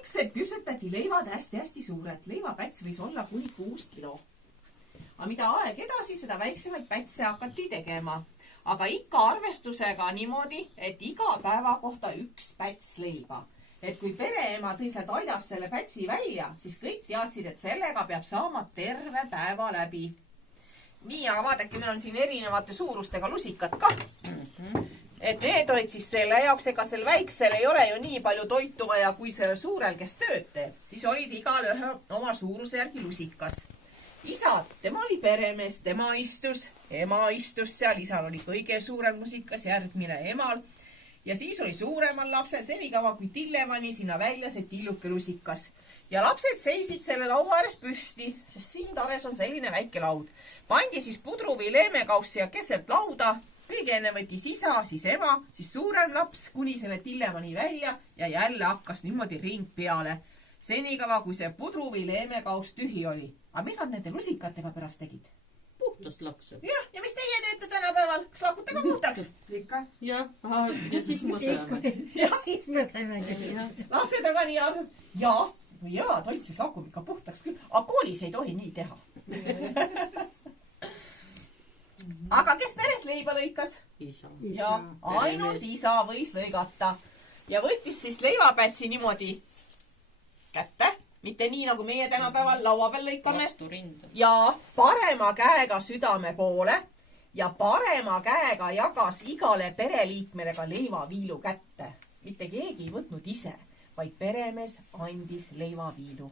algselt küpsetati leivad hästi-hästi suured. Leivapäts võis olla kuni 6 kilo. Aga mida aeg edasi, seda väiksemaid pätse hakati tegema. Aga ikka arvestusega niimoodi, et iga päeva kohta 1 päts leiba. Et kui pereema tõi sealt aidas selle pätsi välja, siis kõik teadsid, et sellega peab saama terve päeva läbi. Nii, aga vaadake, meil on siin erinevate suurustega lusikad ka. Et need olid siis selle jaoks, ega sel väiksel ei ole ju nii palju toitu vaja, kui selle suurel, kes tööd teeb. Siis olid igal ühe oma suuruse järgi lusikas. Isa, tema oli peremees, tema istus, ema istus seal, isal oli kõige suurem lusikas, järgmine emal. Ja siis oli suuremal lapsel senikaua kui Tillevani sinna välja see tilluke lusikas. Ja lapsed seisid selle laua ääres püsti, sest siin tares on selline väike laud. Pandi siis pudru või leemekauss ja keset lauda. Kõige enne võttis isa, siis ema, siis suurem laps kuni selle Tillevani välja ja jälle hakkas niimoodi ring peale. Senikaua, kui see pudru või leemekauss tühi oli. Aga mis nad nende lusikatega pärast tegid? Puhtast laksu. Jah, ja mis teie teete tänapäeval? Kas lakute ka puhtaks? Ikka. Ja siis ma saame. Siis me saime küll. Lapsed on ka nii arvud. Jaa, toit siis lakub ikka puhtaks küll. Aga koolis ei tohi nii teha. Aga kes peres leiba lõikas? Isa. Ja ainult isa võis lõigata. Ja võttis siis leivapätsi niimoodi kätte. Mitte nii, nagu meie tänapäeval laua peal lõikame. Vastu rinda. Ja parema käega südame poole. Ja parema käega jagas igale pereliikmele ka leivaviilu kätte. Mitte keegi ei võtnud ise, vaid peremees andis leivaviilu.